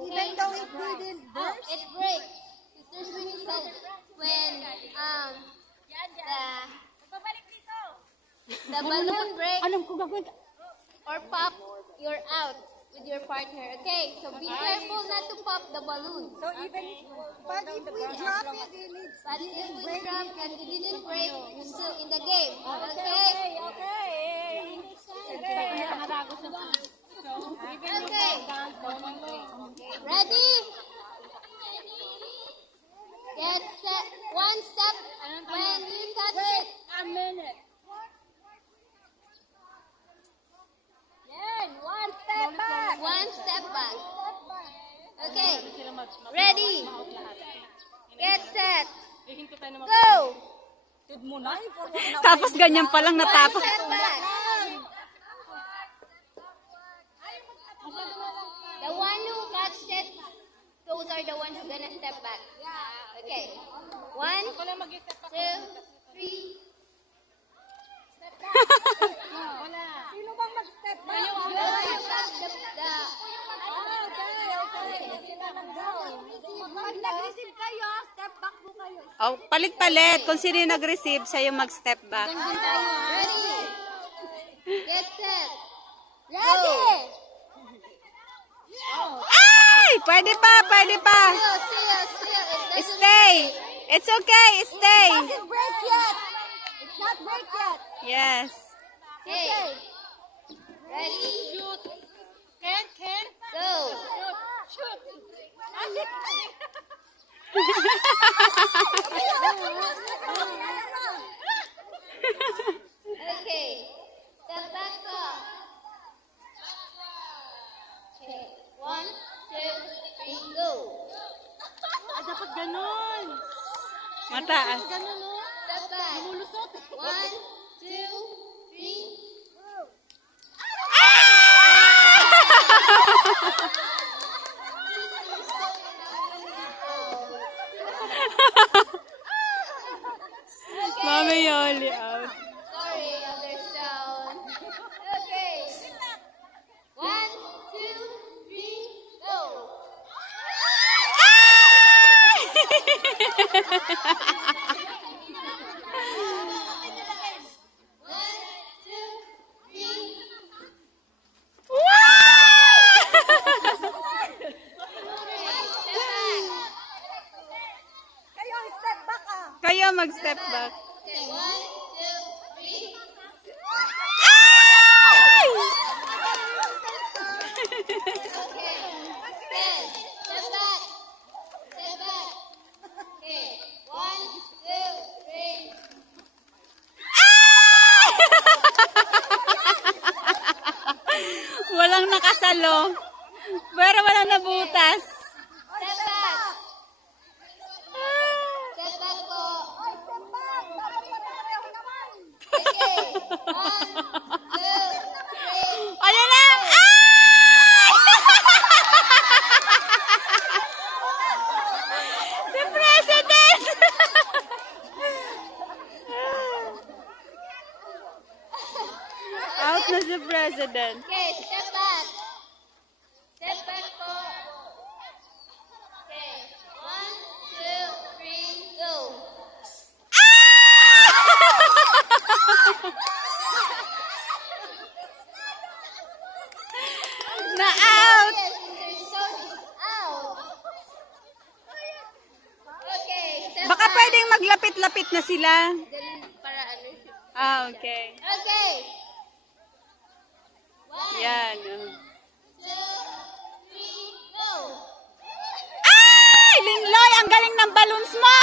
Even though it didn't burst? It breaks. Sister Sweeney said when the balloon breaks or pop, you're out with your partner. Okay, so be careful not to pop the balloon. So even, but if we drop it, But if we drop and it didn't break, you're still in the game. Okay? Okay. Ready? Get set. One step when you touch it. a minute. Yan, one step back. One step back. Okay. Ready? Get set. Go! Tapos ganyan pa lang natapos. Step back. The one who catched it, those are the ones who gonna step back. Okay. 1, 2, 3. Sino bang mag-step back? Pag nag-receive kayo, step back po kayo. Oh, palit-palit. Kung sino yung nag-receive, siya yung mag-step back. Ready? Get set. Ready! Ay! Pwede pa, pwede pa. Still. Stay. It's okay, stay. It doesn't break yet. It's not break yet. Yes. Okay. Ready? Shoot. Can. Go. Shoot. Okay. Step back up. Okay. 1, 2, 3, go. Dapat ganon. Mataas. Ganon, no? Step back. 1, 2, 3. Mami Yoli out. Sorry, others down. Okay. 1, 2, 3, go. 1, 2, 3. Kayo, step back ah. Kayo mag-step back. Okay, 1, 2, 3. Ay! Okay. 10. Step back. Step back. Okay. 1, 2, 3. Walang nakasalo. Pero walang nabutas. Step back. Step back po. Oy, step back. Dapat pareho naman. Okay. 1, 2, 3. Ayan na! Ay! The President! Out na si President. Okay, step back. Step back po. Okay. 1, 2, 3, go. Na-out! Yes, Sister Sophie is out. Okay, step Baka back. pwedeng maglapit-lapit na sila. Dali, para ano. Ah, okay. Okay. 1, Yan. 2, 3, go. Ay! Linloy, ang galing ng balloons mo!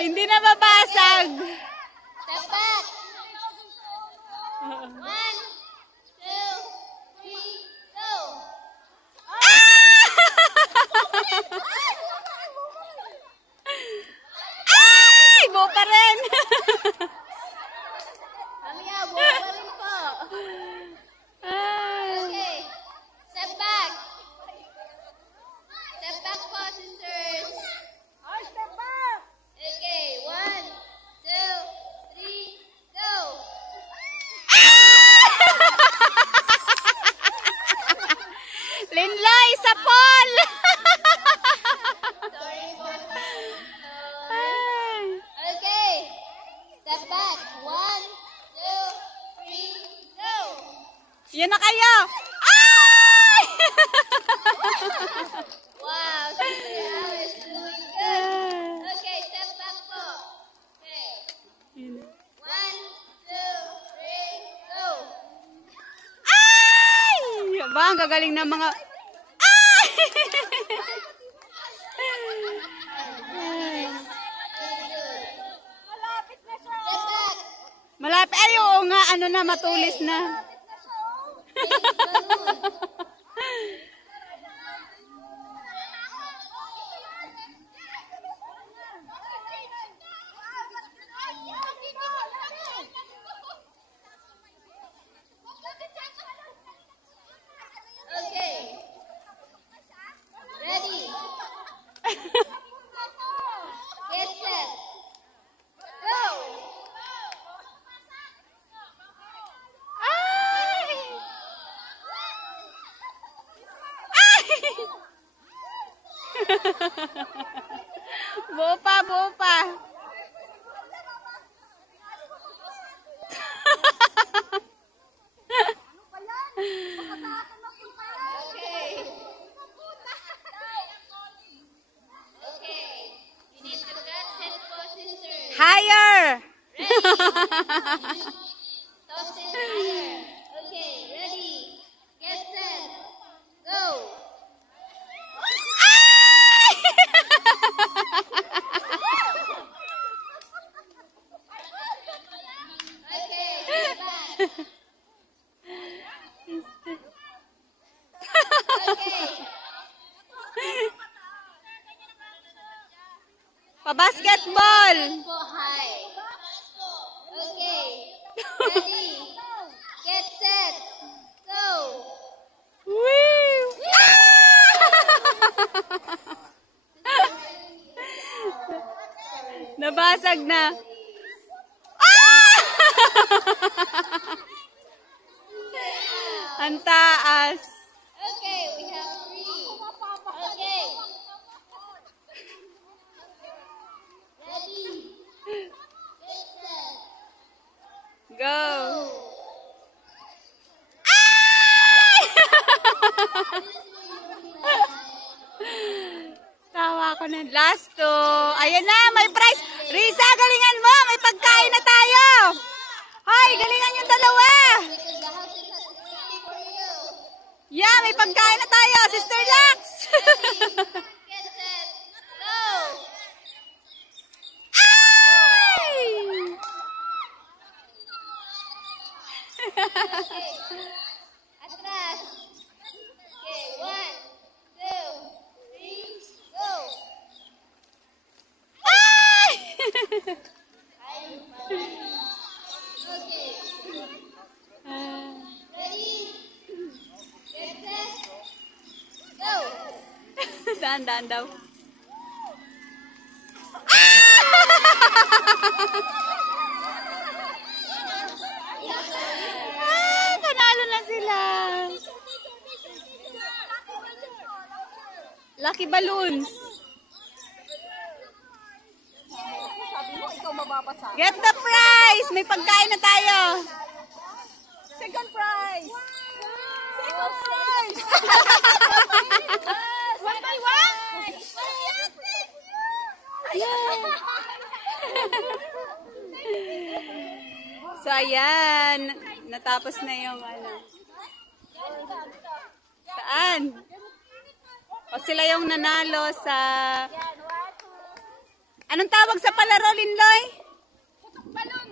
Hindi na babasag. Step back. 1, 2, 3, go. Ay! Go pa rin! Mamaya, buka pa rin po. Ay. Okay. Step back. Step back po, sisters. Oy, step back. Okay, 1, 2, 3, go. Ay! Yan na kayo. Ay! Wow, Sister Alice doing good. Okay, step back po. Okay. 1, 2, 3, go. Ay! Ba, ang gagaling ng mga... Ay! Step back. Malapit. Ay, oo nga. Ano na, matulis na. Okay. Ready. Get set. Go. Ay! Ay! Buo pa, buo pa. Okay. Okay. You need to catch it for sisters. Higher! Toss it higher. Okay, ready. Get set. Go. Ay! Okay, get back. Okay. Pa-basketball! Go high. Okay. Ready. Get set. Go. Woo! Nabasag na. Ah! Ang taas. Okay, we have 3. Okay. Ready. Get set. Go. Ay! Tawa ko na. Last to. Ayan na, may prize. Risa, galingan mo. May pagkain na tayo. Hoy, galingan yung dalawa. Because the house is at ready for you. Yeah, may pagkain na tayo. Sister Lax. Get set. Go. Ay! Okay. Atras. Okay, 1, 2, 3, go. Ay! Okay. Ready? Get set. Go. Daan daw. Ay, panalo na sila. Lucky balloons. Get the prize! May pagkain na tayo. Second prize. Second prize. One by one? So, ayan. Natapos na yung ano. Saan? O sila yung nanalo sa... Anong tawag sa palaro, Linloy?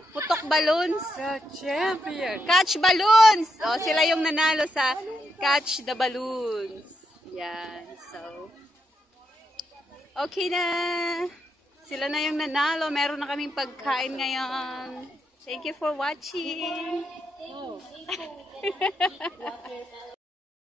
Putok balloons. The champion. Catch balloons. O, sila yung nanalo sa Catch the Balloons. Yan. So, okay na. Sila na yung nanalo. Meron na kaming pagkain ngayon. Thank you for watching.